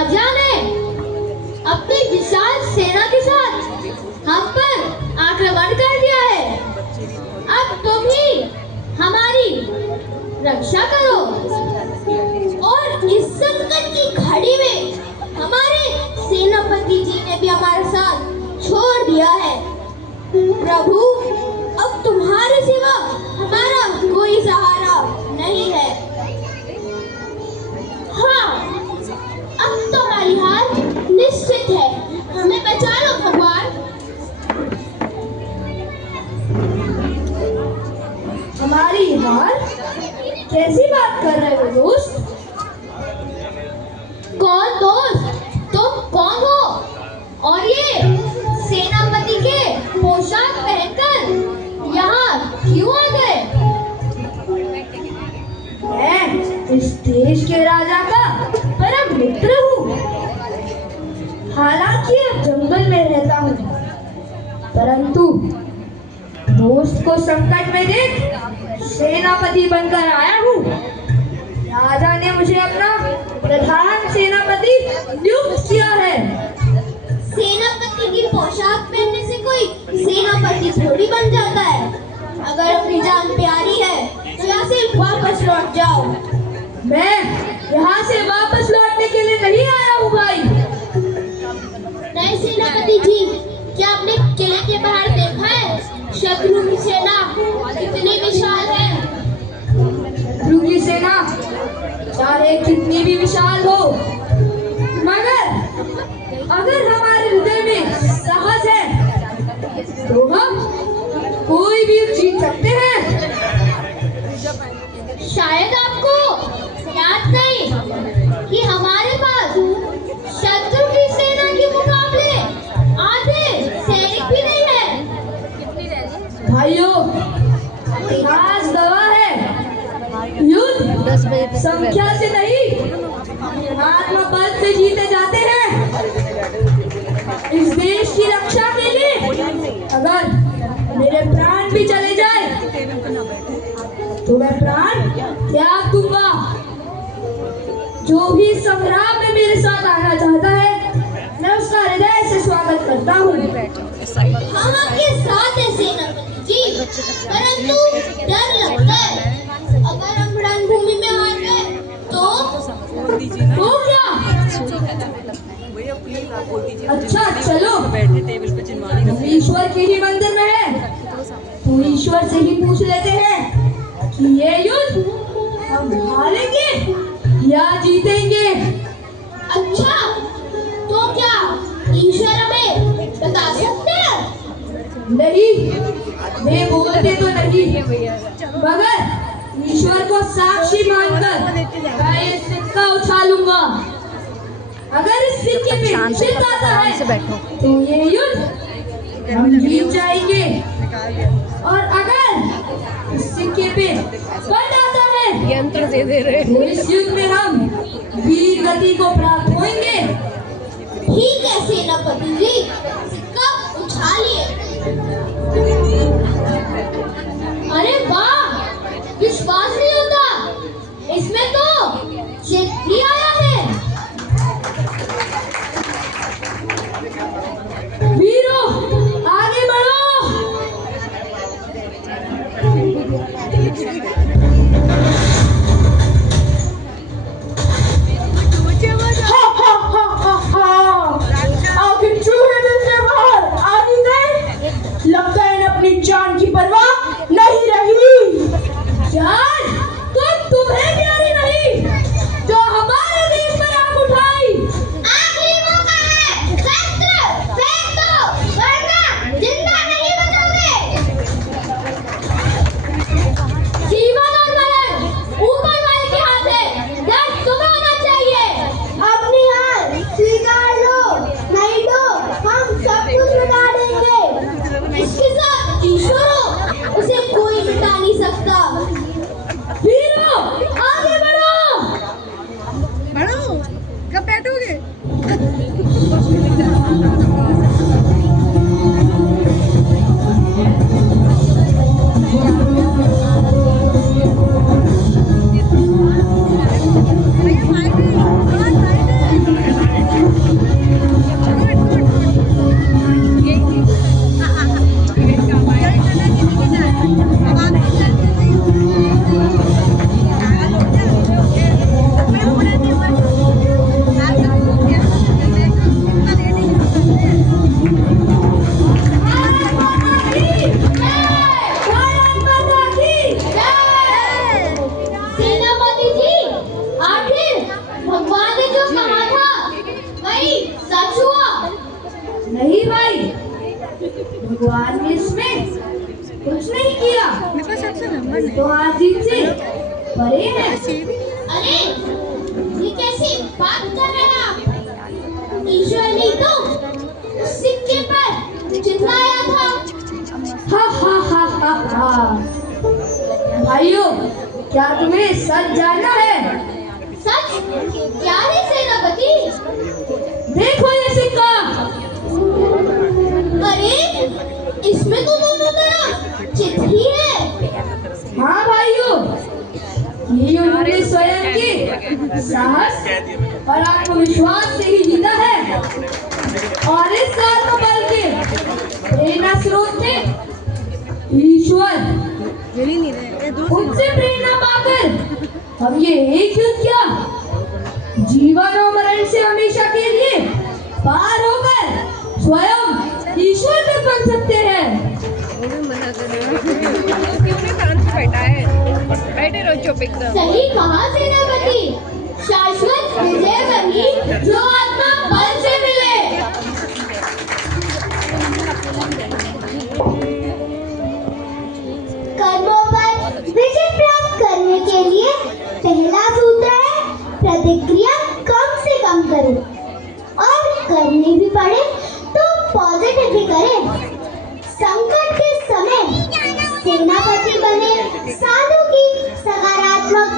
राजा ने अपनी विशाल सेना के साथ हम पर आक्रमण कर दिया है। अब तुम ही हमारी रक्षा करो और इस संकट की घड़ी में हमारे सेनापति जी ने भी हमारा साथ छोड़ दिया है। प्रभु, अब तुम्हारे सिवा हमारा कोई सहारा नहीं है। हाँ, अब तो हमारी हार निश्चित है। हमें बचा लो भगवान। हमारी हार? कैसी बात कर रहे हो दोस्त? कौन दोस्त? तुम कौन हो और ये सेनापति के पोशाक पहनकर यहाँ क्यों आ गए? मैं इस देश के राजा का परम मित्र हूँ। हालांकि अब जंगल में रहता हूँ, परंतु दोस्त को संकट में देख सेनापति बनकर आया हूँ। राजा ने मुझे अपना प्रधान सेनापति नियुक्त किया है। सेनापति की पोशाक पहनने से कोई सेनापति थोड़ी बन जाता है। अगर अपनी जान प्यारी है तो यहाँ से वापस लौट जाओ। मैं यहाँ से वापस लौटने के लिए नहीं आया हूँ भाई। नहीं सेनापति जी, क्या आपने किले के बाहर देखा है शत्रु की सेना कितनी विशाल है? शत्रु की सेना चाहे कितनी भी विशाल हो, मगर अगर हमारे हृदय में साहस है तो हम कोई भी जीत सकते हैं। शायद आपको याद नहीं कि हमारे पास शत्रु की सेना के मुकाबले आधे सैनिक भी नहीं है। भाइयों, इतिहास गवाह है, युद्ध संख्या से नहीं आत्मबल से जीते जाते हैं। इस देश की रक्षा के लिए अगर मेरे प्राण भी चले जाए तो मैं प्राण त्याग दूंगा। जो भी संग्राम में मेरे साथ आना चाहता है मैं उसका हृदय से स्वागत करता हूँ। हम आपके साथ हैं सेनापति जी, परंतु डर लगता है अगर हम रणभूमि में हार गए तो क्या? अच्छा चलो, ईश्वर के ही मंदिर में है तो ईश्वर से ही पूछ लेते हैं कि ये युद्ध हम हारेंगे या जीतेंगे। अच्छा, तो क्या ईश्वर हमें बता सकते हैं? नहीं, वे बोलते तो नहीं, मगर ईश्वर को साक्षी मानकर मैं ये सिक्का उछालूंगा। अगर इस सिक्के पे जित आता है तो ये युद्ध हम जीत जाएंगे, और अगर इस सिक्के पे पलट आता है यंत्र दे दे रहे तो इस युद्ध में हम वीर गति को प्राप्त होंगे। ठीक है सेनापति जी, सिक्का उछालिए। अरे वाह, विश्वास नहीं होता, इसमें तो चेक भी आया है। वीरों, आगे बढ़ो। आखिर चूहे दिल से बाहर आ ही गए। लगता है अपनी जान की परवाह नहीं रही। जान तो तुम्हें प्यारी नहीं भगवान ने इसमें कुछ नहीं किया, तो हार जीत से परे है। अरे ये कैसी बात कर रहे हैं आप? ईश्वर ने तो सिक्के पर चिल्लाया था। हा हा हा हा हा। भाइयों, क्या तुम्हें सच जानना है? सच क्या है सेनापति? देखो ये सिक्का। अरे इसमें तो दोनों तरफ चिट्ठी है। हाँ भाइयों, ये उन्होंने स्वयं के साहस और आत्मविश्वास से ही जीता है। और इस आत्मबल के प्रेरणा स्रोत थे ईश्वर। उनसे प्रेरणा पाकर हम ये एक युद्ध किया, जीवन और मरण से हमेशा के लिए पार होकर स्वयं ईश्वर तक बन सकते हैं। बैठे रहो चुप एकदम। सही कहा सेनापति, शाश्वत विजय वही जो आत्मा बल से मिले। कर्मों पर विजय प्राप्त करने के लिए पहला सूत्र है प्रतिक्रिया कम से कम करें, और करनी भी पड़े तो पॉजिटिव भी करें। संकट के समय सेनापति बने, साधु की सकारात्मक